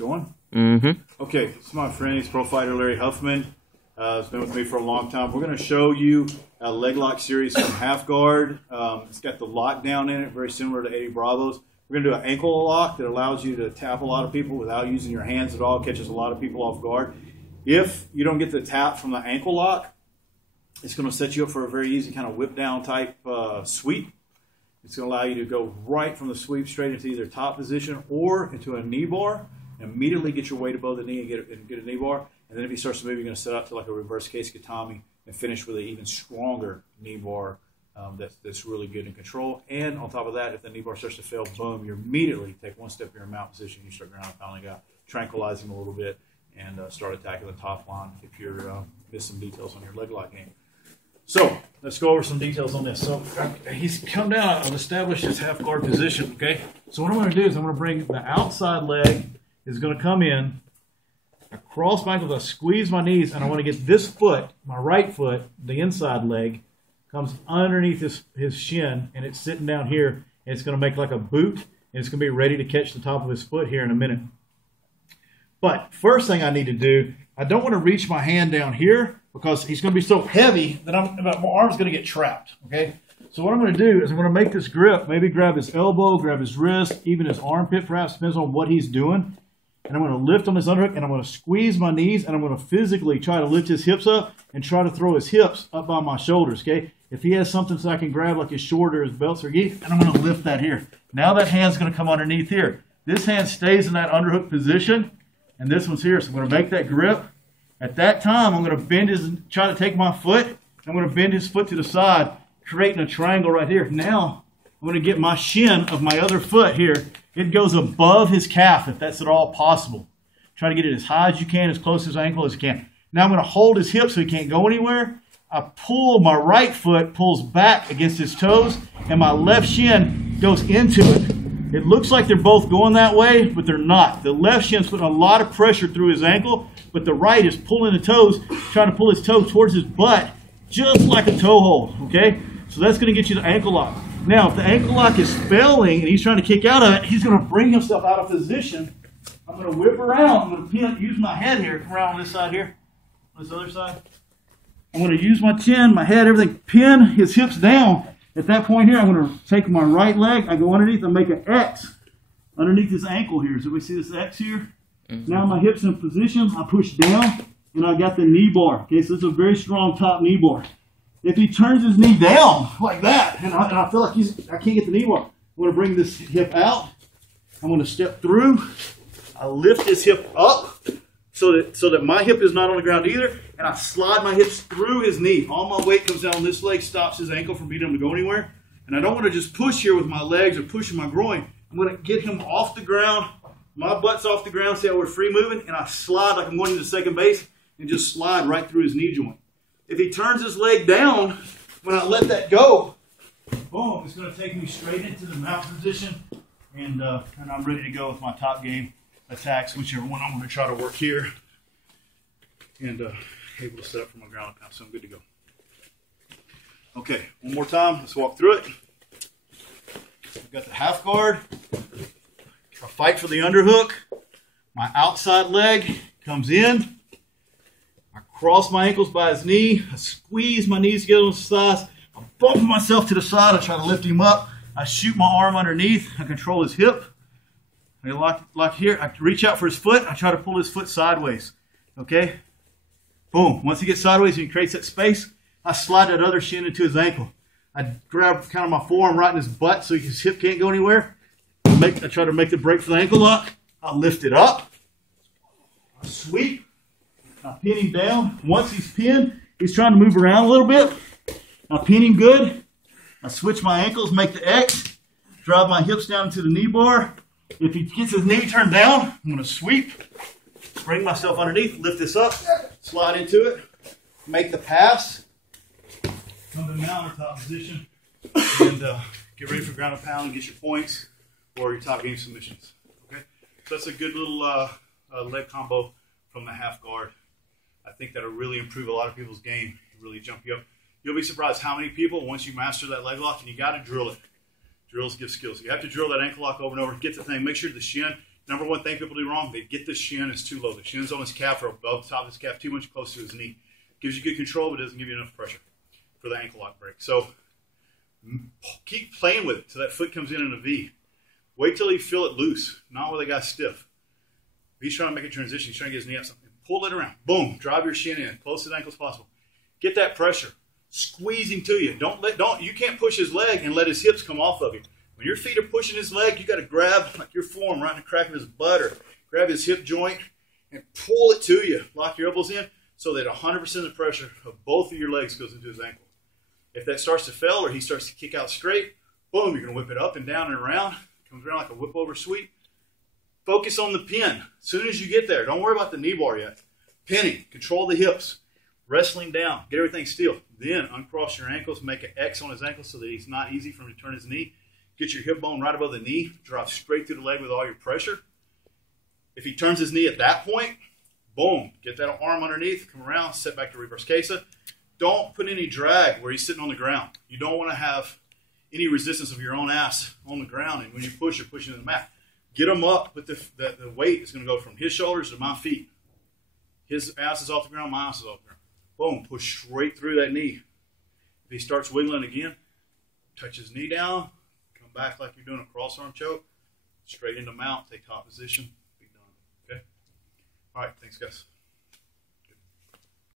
Going? Mm-hmm. Okay, this is my friend. He's pro fighter Larry Huffman. He's been with me for a long time. We're going to show you a leg lock series from Half Guard. It's got the lockdown in it, very similar to Eddie Bravo's. We're going to do an ankle lock that allows you to tap a lot of people without using your hands at all. Catches a lot of people off guard. If you don't get the tap from the ankle lock, it's going to set you up for a very easy kind of whip down type sweep. It's going to allow you to go right from the sweep straight into either top position or into a knee bar. Immediately get your weight above the knee and get a knee bar. And then if he starts to move, you're going to set up to like a reverse case gatami and finish with an even stronger knee bar that's really good in control. And on top of that, if the knee bar starts to fail, boom, you immediately take one step in your mount position. You start ground and pounding out, tranquilize him a little bit, and start attacking the top line if you're missing details on your leg lock game. So let's go over some details on this. So he's come down. I've established his half guard position. Okay. So what I'm going to do is I'm going to bring the outside leg is going to come in. I cross my ankles. I squeeze my knees, and I want to get this foot, my right foot, the inside leg, comes underneath his shin, and it's sitting down here. And it's going to make like a boot, and it's going to be ready to catch the top of his foot here in a minute. But first thing I need to do, I don't want to reach my hand down here because he's going to be so heavy that my arm's going to get trapped, okay? So what I'm going to do is I'm going to make this grip, maybe grab his elbow, grab his wrist, even his armpit perhaps, depends on what he's doing. And I'm going to lift on his underhook, and I'm going to squeeze my knees, and I'm going to physically try to lift his hips up and try to throw his hips up by my shoulders, okay? If he has something so I can grab like his short or his belts or gi, and I'm going to lift that here. Now that hand's going to come underneath here. This hand stays in that underhook position, and this one's here. So I'm going to make that grip. At that time, I'm going to bend try to take my foot. I'm going to bend his foot to the side, creating a triangle right here. Now, I'm going to get my shin of my other foot here. It goes above his calf, if that's at all possible. Try to get it as high as you can, as close to his ankle as you can. Now I'm going to hold his hip so he can't go anywhere. I pull, my right foot pulls back against his toes, and my left shin goes into it. It looks like they're both going that way, but they're not. The left shin's putting a lot of pressure through his ankle, but the right is pulling the toes, trying to pull his toe towards his butt, just like a toe hold, okay? So that's going to get you the ankle lock. Now, if the ankle lock is failing and he's trying to kick out of it, he's going to bring himself out of position. I'm going to whip around. I'm going to use my head here, come around on this side here, on this other side. I'm going to use my chin, my head, everything, pin his hips down. At that point here, I'm going to take my right leg, I go underneath and make an X underneath his ankle here. So we see this X here? Mm-hmm. Now my hip's in position, I push down, and I got the knee bar. Okay, so it's a very strong top knee bar. If he turns his knee down like that, and I feel like I can't get the knee bar, I'm going to bring this hip out. I'm going to step through. I lift his hip up so that my hip is not on the ground either, and I slide my hips through his knee. All my weight comes down this leg, stops his ankle from being able to go anywhere. And I don't want to just push here with my legs or pushing my groin. I'm going to get him off the ground. My butt's off the ground, see how we're free moving, and I slide like I'm going into second base and just slide right through his knee joint. If he turns his leg down, when I let that go, boom, it's going to take me straight into the mount position, and I'm ready to go with my top game attacks, whichever one I'm going to try to work here, and able to set up for my ground pound, so I'm good to go. Okay, one more time, let's walk through it. I've got the half guard. I fight for the underhook. My outside leg comes in. I cross my ankles by his knee. I squeeze my knees together on the sides. I bump myself to the side. I try to lift him up. I shoot my arm underneath. I control his hip. I lock here. I reach out for his foot. I try to pull his foot sideways. Okay? Boom. Once he gets sideways and he creates that space, I slide that other shin into his ankle. I grab kind of my forearm right in his butt so his hip can't go anywhere. I try to make the break for the ankle lock. I lift it up. I sweep. I pin him down. Once he's pinned, he's trying to move around a little bit. I pin him good. I switch my ankles, make the X, drive my hips down into the knee bar. If he gets his knee turned down, I'm going to sweep, bring myself underneath, lift this up, slide into it, make the pass, come to mount or top position, and get ready for ground and pound and get your points or your top game submissions. Okay, so that's a good little leg combo from the half guard. I think that'll really improve a lot of people's game, really jump you up. You'll be surprised how many people, once you master that leg lock, and you got to drill it. Drills give skills. You have to drill that ankle lock over and over, get the thing, make sure the shin number one thing people do wrong, they get the shin is too low. The shin's on his calf or above the top of his calf too much close to his knee. Gives you good control, but doesn't give you enough pressure for the ankle lock break. So keep playing with it till that foot comes in a V. Wait till you feel it loose, not where they got stiff. If he's trying to make a transition, he's trying to get his knee up something. Pull it around. Boom. Drive your shin in, close to the ankle as possible. Get that pressure. Squeezing to you. You can't push his leg and let his hips come off of you. When your feet are pushing his leg, you got to grab like your forearm right in the crack of his butt or grab his hip joint and pull it to you. Lock your elbows in so that 100% of the pressure of both of your legs goes into his ankle. If that starts to fail or he starts to kick out straight, boom, you're going to whip it up and down and around. It comes around like a whip over sweep. Focus on the pin. As soon as you get there, don't worry about the knee bar yet. Pinning, control the hips, wrestling down, get everything still. Then uncross your ankles, make an X on his ankle so that he's not easy for him to turn his knee. Get your hip bone right above the knee, drive straight through the leg with all your pressure. If he turns his knee at that point, boom, get that arm underneath, come around, set back to reverse Kesa. Don't put any drag where he's sitting on the ground. You don't want to have any resistance of your own ass on the ground, and when you push, you're pushing to the mat. Get him up, but the weight is going to go from his shoulders to my feet. His ass is off the ground, my ass is off the ground. Boom, push straight through that knee. If he starts wiggling again, touch his knee down, come back like you're doing a cross arm choke, straight into mount, take top position, be done. Okay? All right, thanks guys.